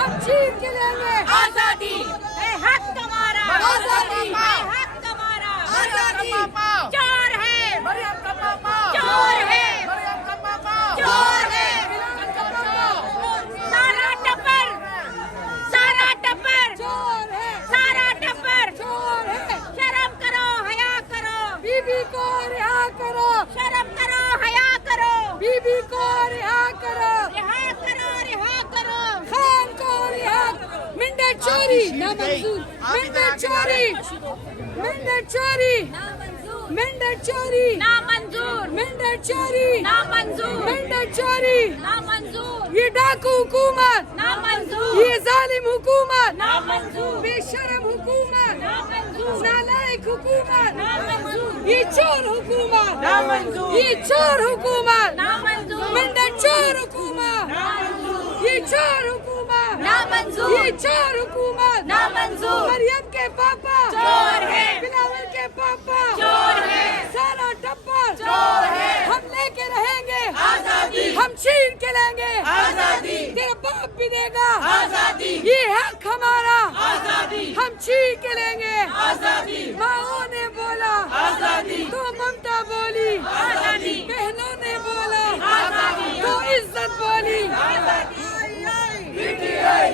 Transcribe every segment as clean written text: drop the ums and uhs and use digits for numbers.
हम छीन के लेंगे आजादी, है हक हमारा, आजादी, है हक हमारा, आजादी। चोर है, मरियम का पापा, चोर है, मरियम का पापा, चोर है, बिलाल का पापा, सारा टप्पर, सारा टप्पर, चोर है, सारा टप्पर, चोर है। शर्म करो, हया करो, बीबी को रिहा करो, शर्म करो, हया करो, बीबी को रिहा करो, रिहा करो, रिहा करो, खान को रिहा। मिंडे चोरी नामंजूर, मिंडे चोरी, मिंडे चोरी, मिंडे चोरी, नामंजूर, मिंडे चोरी, नामंजूर, मिंडे चोरी। नामंजूर, ये डाकू हुकूमत, नामंजूर, ये जालिम हुकूमत, नामंजूर, बेशरम हुकूमत, नामंजूर, नालायक हुकूमत, नामंजूर, ये चोर हुकूमत, नामंजूर, ये चोर हुकूमत, नामंजूर, मिंडे चोर हुकूमत, ये चोर हुकूमत, नामंजूर, ये चोर हुकूमत, नामंजूर, मरियम के पापा चोर है, बिलावल के पापा चोर है, सारा टप्पर चोर है, हम लेके रहेंगे आजादी, हम छीन के लेंगे आजादी, तेरा बाप भी देगा आजादी, ये हक हमारा आजादी, हम छीन के लेंगे आजादी, माओ ने बोला आजादी, तो ममता बोली आजादी, बहनों ने बोला आजादी, तो इज्जत बोली आजादी, आई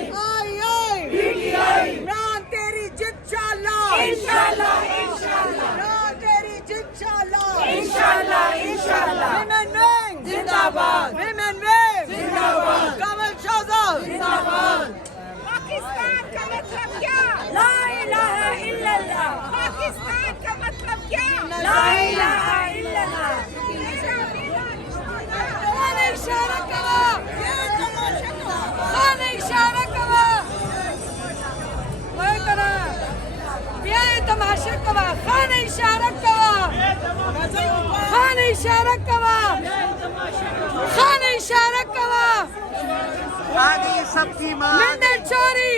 आई इमरान तेरी जिद इंशाल्लाह इंशाल्लाह, इंशाल्लाह, इमरान तेरी जिद इंशाल्लाह इंशाल्लाह, इंशाल्लाह, Women wing जिंदाबाद, Women wing जिंदाबाद, कमल शौजल जिंदाबाद। पाकिस्तान का मतलब क्या? ला इलाहा इल्लल्लाह। पाकिस्तान का मतलब क्या? ला इलाहा इल्लल्लाह। खाने इशारा करो खाने इशारा करो वही करा ये तमाशा करो खाने इशारा करो खाने इशारा करो खाने इशारा करो आगे सबकी माँ मिंडे चोरी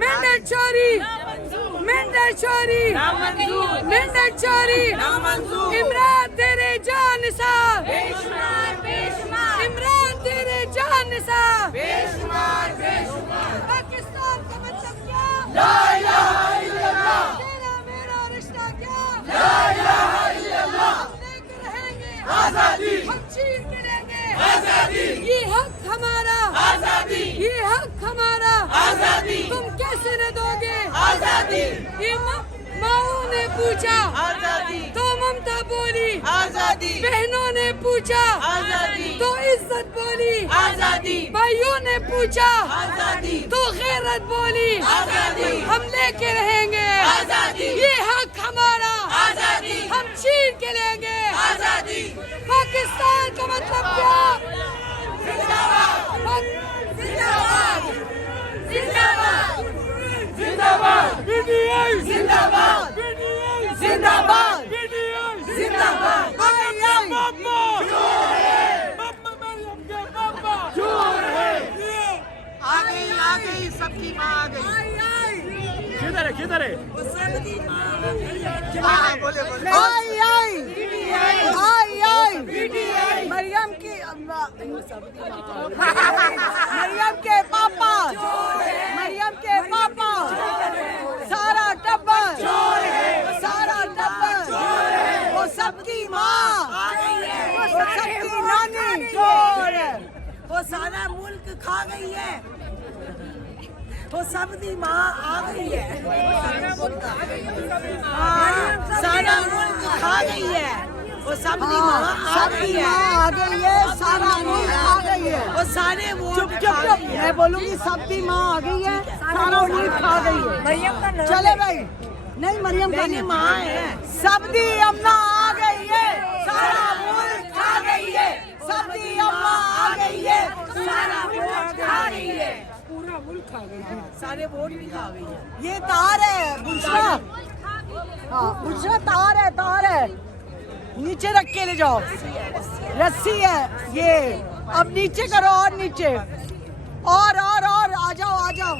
मिंडे चोरी मिंडे चोरी मिंडे चोरी इमरान तेरे जान निसार बेशुमार, बेशुमार, इमरान तेरे जान निसार बेशुमार, बेशुमार। पाकिस्तान का मतलब क्या ला इलाहा इल्लल्लाह। तेरा मेरा रिश्ता क्या ला इलाहा इल्लल्लाह। हम लेके रहेंगे आजादी, हम छीन के लेंगे आजादी, ये हक हमारा आजादी, ये हक हमारा आजादी, तुम कैसे न दोगे आजादी, माओ ने पूछा आजादी, तो ममता बोली आजादी, बहनों ने पूछा आजादी, तो इज्जत बोली आजादी, भाइयों ने पूछा आजादी, तो गैरत बोली आजादी, हम लेके रहेंगे आजादी, ये हक हमारा आजादी, हम छीन के लेंगे आजादी, पाकिस्तान का मतलब क्या जिंदाबाद, पाक- जिंदाबाद, जिंदाबाद, जिंदाबाद, जिंदाबाद, जिंदाबाद। आ गई सबकी माँ आ गई किधर है किधर है हाँ बोले बोले आई मरियम की मरियम के पापा मरियम के पापा सारा टब्बर सारा टब्बर वो सबकी माँ वो सबकी नानी चोर वो सारा मुल्क खा गई है वो सबकी माँ आ गई है सारा मुल्क खा गई है वो सबकी माँ आ गई है सारा मुल्क आ गई है वो सारे चुप मैं बोलूंगी सबकी माँ आ गई है सारा मुल्क खा गई है मरियम का चले भाई नहीं मरियम का नहीं माँ है सबकी अम्मा आ गई है सारा मुल्क खा गई है सबकी अम्मा आ गई है सारा मुल्क खा गई है पूरा मुल्क खा गई है सारे वोट भी खा गई है ये तार है बुशरा हाँ बुशरा तार है नीचे रख के ले जाओ रस्सी है ये अब नीचे करो और नीचे और आ जाओ